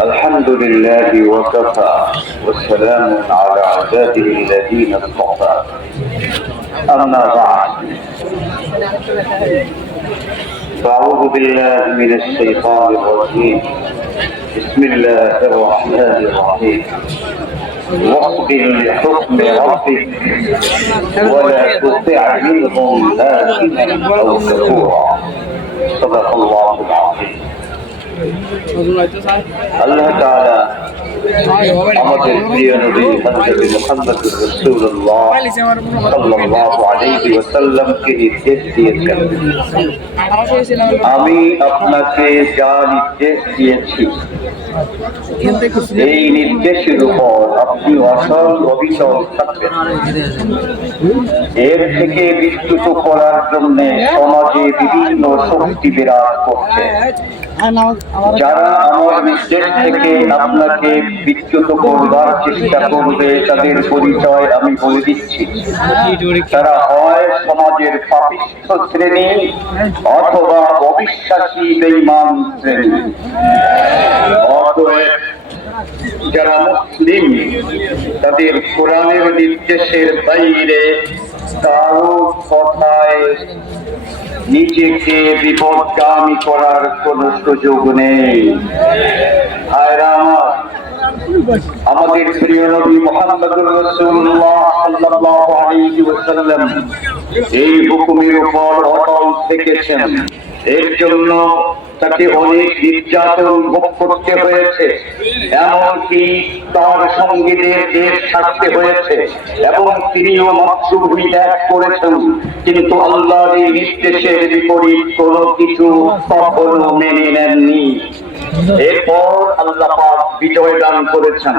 الحمد لله وكفى والسلام على عباده الذين اصطفى أما بعد فأعوذ بالله من الشيطان الرجيم بسم الله الرحمن الرحيم واصبر لحكم ربك ولا تطع منهم آثما أو كفورا صدق الله العظيم আল্লাহ তাআলা আমাদের প্রিয় নবী হযরত মুহাম্মদ রাসূলুল্লাহ সাল্লাল্লাহু আলাইহি ওয়াসাল্লামকে নির্দেশ দিয়েছেন, আমি আপনাকে যা নির্দেশ দিয়েছি এই নির্দেশের উপর আপনি অচল অবিচল থাকবেন। এর থেকে বিচ্যুত করার জন্য সমাজে বিভিন্ন শক্তি বিরাজ করছে। যারা আমার নির্দেশ থেকে আপনাকে বিচ্যুত করবার চেষ্টা করবে তাদের পরিচয় আমি বলে দিচ্ছি। তারা হয় সমাজের পাপিষ্ঠ শ্রেণী অথবা অবিশ্বাসী বেঈমান শ্রেণী। অতএব যারা মুসলিম তাদের কোরআনের নির্দেশের বাইরে কারো কথায় নিজেকে বিপদগামী করার কোন সুযোগ নেই। আমাদের প্রিয় নবী মুহাম্মদুর রাসূলুল্লাহ সাল্লাল্লাহু আলাইহি ওয়াসাল্লাম এই হুকুমের উপর অটল থেকেছেন। এর জন্য তাকে অনেক নির্যাতন ভোগ করতে হয়েছে, এমনকি তার সঙ্গীদের দেশ ছাড়তে হয়েছে এবং তিনিও মাতৃভূমি ত্যাগ করেছেন, কিন্তু আল্লাহর এই নির্দেশের বিপরীত কোনো কিছু কখনো মেনে নেননি। এরপর আল্লাহ পাক বিজয় দান করেছেন,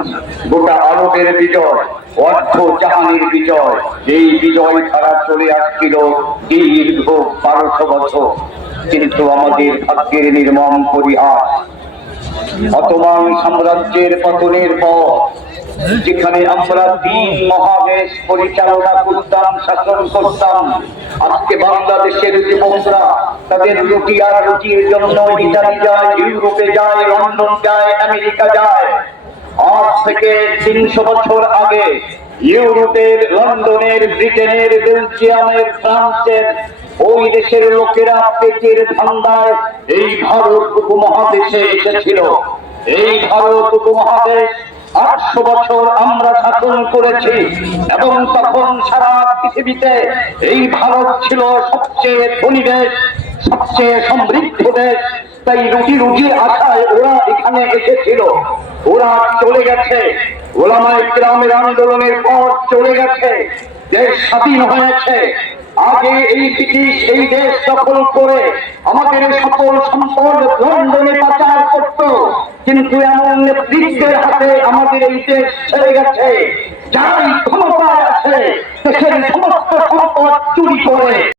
গোটা আরবের বিজয়, অর্ধ জাহানের বিজয়। এই বিজয় ধারা চলে আসছিল দীর্ঘ 1200 বছর, কিন্তু আমাদের ভাগ্যের নির্মম পরিহাস অটোমান সাম্রাজ্যের পতনের পর, যেখানে আমরা 3 মহাদেশ পরিচালনা করতাম, শাসন করতাম, আজকে বাংলাদেশের যুবকরা তাদের রুটি আর রুটির জন্য ইতালি যায়, ইউরোপে যায়, লন্ডন যায়, আমেরিকা যায়। আজ থেকে 300 বছর আগে ইউরোপের, লন্ডনের, ব্রিটেনের, বেলজিয়ামের, ফ্রান্সের ওই দেশের লোকেরা পেটের ধান্দায় এই ভারত উপমহাদেশে এসেছিল। এই ভারত উপমহাদেশ 800 বছর আমরা শাসন করেছি এবং তখন সারা পৃথিবীতে এই ভারত ছিল সবচেয়ে ধনী দেশ, সবচেয়ে সমৃদ্ধ দেশ। তাই রুজির আশায় ওরা এখানে এসেছিল। ওরা চলে গেছে, ওলামায়ে কিরামের আন্দোলনের পর চলে গেছে, দেশ স্বাধীন হয়েছে। আগে এই ব্রিটিশ এই দেশ দখল করে আমাদের সকল সম্পদ লন্ডনে পাচার করত, কিন্তু এমন নেতৃত্বের হাতে আমাদের এই দেশ ছেড়ে গেছে, যারাই ক্ষমতায় আছে দেশের সমস্ত সম্পদ চুরি করে